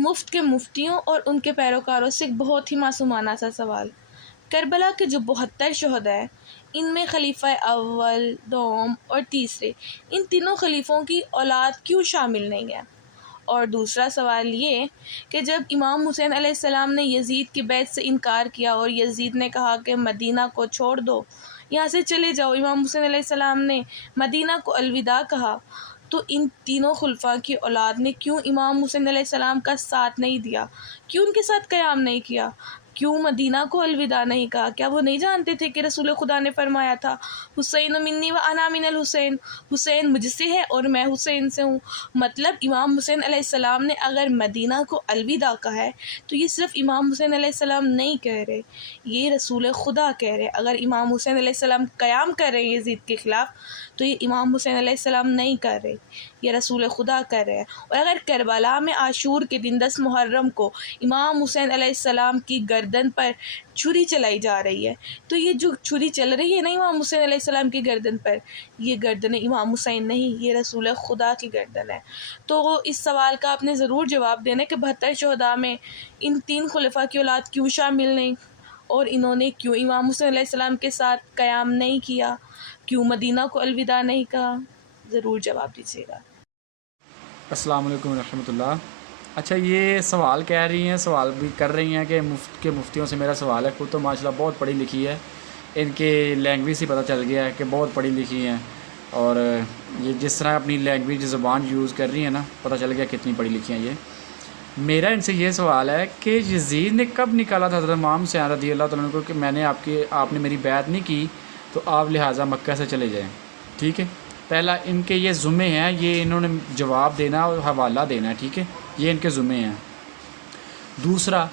مفت کے مفتیوں اور ان کے پیروکاروں سے ایک بہت ہی معصومانہ سا سوال۔ کربلا کے جو 72 شہداء ہیں، ان میں خلیفہ اول، دوم اور تیسرے، ان تینوں خلیفوں کی اولاد کیوں شامل نہیں ہے؟ اور دوسرا سوال یہ کہ جب امام حسین علیہ السلام نے یزید کی بیعت سے انکار کیا اور یزید نے کہا کہ مدینہ کو چھوڑ دو، یہاں سے چلے جاؤ، امام حسین علیہ السلام نے مدینہ کو الوداع کہا، تو ان تینوں خلفاء کی اولاد نے کیوں امام حسین علیہ السلام کا ساتھ نہیں دیا؟ کیوں ان کے ساتھ قیام نہیں کیا؟ کیوں مدینہ کو الوداع نہیں کہا؟ کیا وہ نہیں جانتے تھے کہ رسول خدا نے فرمایا تھا حسین منی و انا من الحسین، حسین مجھ سے ہے اور میں حسین سے ہوں؟ مطلب امام حسین علیہ السلام نے اگر مدینہ کو الوداع کہا ہے تو یہ صرف امام حسین علیہ السلام نہیں کہہ رہے، یہ رسول خدا کہہ رہے۔ اگر امام حسین علیہ السلام قیام کر رہے ہیں یزید کے خلاف تو یہ امام حسین علیہ السلام نہیں کر رہے، یہ رسول خدا کر رہے ہیں۔ اور اگر کربلا میں عاشور کے دن 10 محرم کو امام حسین علیہ السلام کی گردن پر چھری چلائی جا رہی ہے تو یہ جو چھری چل رہی ہے نا امام حسین علیہ السلام کی گردن پر، یہ گردن امام حسین نہیں، یہ رسول خدا کی گردن ہے۔ تو اس سوال کا آپ نے ضرور جواب دینا کہ 72 شہداء میں ان 3 خلفاء کی اولاد کیوں شامل نہیں، اور انہوں نے کیوں امام حسین علیہ السلام کے ساتھ قیام نہیں کیا، کیوں مدینہ کو الوداع نہیں کہا؟ ضرور جواب دیجیے گا۔ السلام علیکم ورحمۃ اللہ۔ اچھا، یہ سوال کہہ رہی ہیں، سوال بھی کر رہی ہیں کہ مفت کے مفتیوں سے میرا سوال ہے۔ خود تو ماشاءاللہ بہت پڑھی لکھی ہے، ان کے لینگویج سے پتہ چل گیا ہے کہ بہت پڑھی لکھی ہیں، اور یہ جس طرح اپنی لینگویج زبان یوز کر رہی ہیں نا، پتہ چل گیا کتنی پڑھی لکھی ہیں یہ۔ میرا ان سے یہ سوال ہے کہ یزید نے کب نکالا تھا حضرت امام حسین رضی اللہ تعالیٰ عنہ کو کہ میں نے آپ نے میری بیعت نہیں کی تو آپ لہٰذا مکہ سے چلے جائیں؟ ٹھیک ہے، پہلا ان کے یہ ذمے ہیں، یہ انہوں نے جواب دینا اور حوالہ دینا ہے، ٹھیک ہے، یہ ان کے ذمے ہیں۔ دوسرا،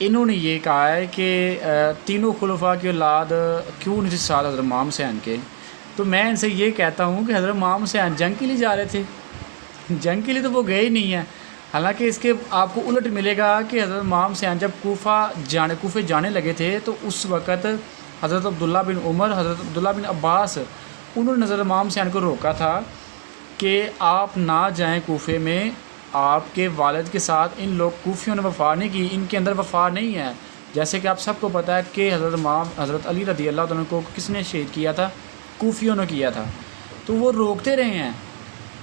انہوں نے یہ کہا ہے کہ تینوں خلفاء کی اولاد کیوں نہیں تھی ساتھ حضرت امام حسین کے، تو میں ان سے یہ کہتا ہوں کہ حضرت امام حسین جنگ کے لیے جا رہے تھے، جنگ کے لیے تو وہ گئے ہی نہیں ہیں۔ حالانکہ اس کے آپ کو الٹ ملے گا کہ حضرت امام حسین جب کوفے جانے لگے تھے تو اس وقت حضرت عبداللہ بن عمر، حضرت عبداللہ بن عباس، انہوں نے حضرت امام حسین کو روکا تھا کہ آپ نہ جائیں کوفے میں، آپ کے والد کے ساتھ ان لوگ کوفیوں نے وفا نہیں کی، ان کے اندر وفا نہیں ہے۔ جیسے کہ آپ سب کو پتہ ہے کہ حضرت علی رضی اللہ عنہ کو کس نے شہید کیا تھا؟ کوفیوں نے کیا تھا، تو وہ روکتے رہے ہیں۔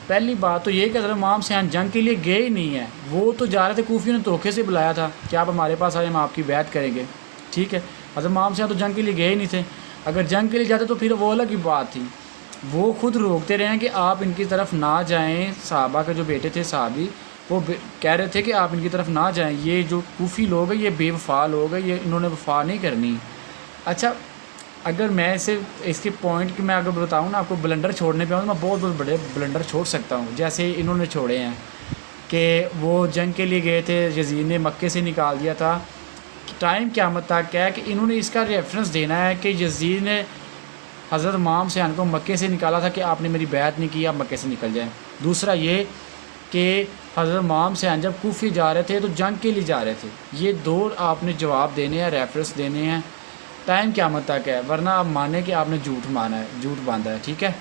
پہلی بات تو یہ کہ حضرت امام حسین جنگ کے لیے گئے ہی نہیں ہیں، وہ تو جا رہے تھے، کوفیوں نے دھوکے سے بلایا تھا کہ آپ ہمارے پاس آئے، ہم آپ کی بیعت کریں گے، ٹھیک ہے۔ حضرت امام حسین تو جنگ کے لیے گئے ہی نہیں تھے، اگر جنگ کے لیے جاتے تو پھر وہ الگ ہی بات تھی۔ وہ خود روکتے رہے ہیں کہ آپ ان کی طرف نہ جائیں، صحابہ کے جو بیٹے تھے صحابی، وہ کہہ رہے تھے کہ آپ ان کی طرف نہ جائیں، یہ جو کوفی لوگ ہیں یہ بے وفا لوگ ہیں، یہ انہوں نے وفا نہیں کرنی۔ اچھا، اگر میں اس کے پوائنٹ کہ میں اگر بتاؤں نا آپ کو، بلنڈر چھوڑنے پہ آؤں تو میں بہت بہت بڑے بلنڈر چھوڑ سکتا ہوں، جیسے انہوں نے چھوڑے ہیں کہ وہ جنگ کے لیے گئے تھے، یزید نے مکے سے نکال دیا تھا۔ ٹائم قیامت تک ہے کہ انہوں نے اس کا ریفرنس دینا ہے کہ یزید نے حضرت امام حسین کو مکے سے نکالا تھا کہ آپ نے میری بیعت نہیں کی، آپ مکے سے نکل جائیں۔ دوسرا یہ کہ حضرت امام حسین جب کوفے جا رہے تھے تو جنگ کے لیے جا رہے تھے، یہ دو آپ نے جواب دینے ہیں، ریفرنس دینے ہیں۔ ٹائم قیامت تک ہے، ورنہ آپ مانیں کہ آپ نے جھوٹ باندھا ہے، ٹھیک ہے۔